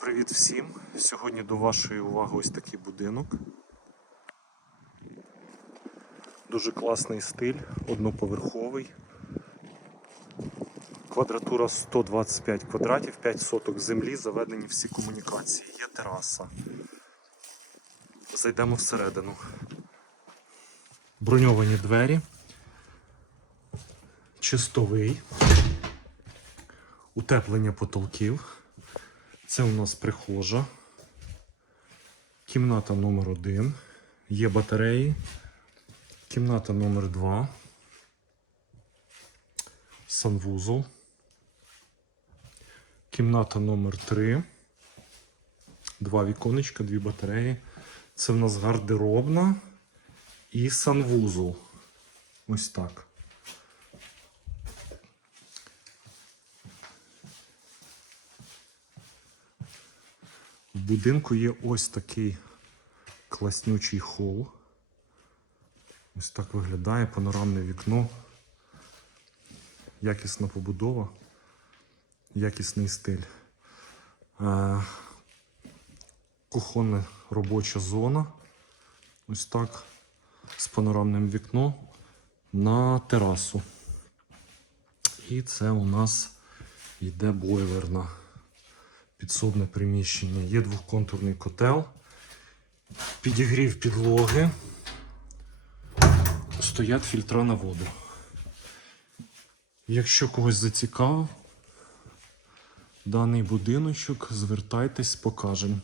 Привіт всім! Сьогодні до вашої уваги ось такий будинок. Дуже класний стиль, одноповерховий. Квадратура 125 квадратів, 5 соток землі, заведені всі комунікації. Є тераса. Зайдемо всередину. Броньовані двері. Чистовий. Утеплення потолків. Це у нас прихожа. Кімната номер один. Є батареї. Кімната номер два. Санвузол. Кімната номер три. Два віконечка, дві батареї. Це в нас гардеробна і санвузол. Ось так. В будинку є ось такий класнючий хол. Ось так виглядає панорамне вікно. Якісна побудова, якісний стиль. Е, Кухонна робоча зона. Ось так. З панорамним вікном на терасу. І це у нас йде бойлерна підсобне приміщення. Є двохконтурний котел, підігрів підлоги, стоять фільтра на воду. Якщо когось зацікавив даний будиночок, звертайтесь, покажемо.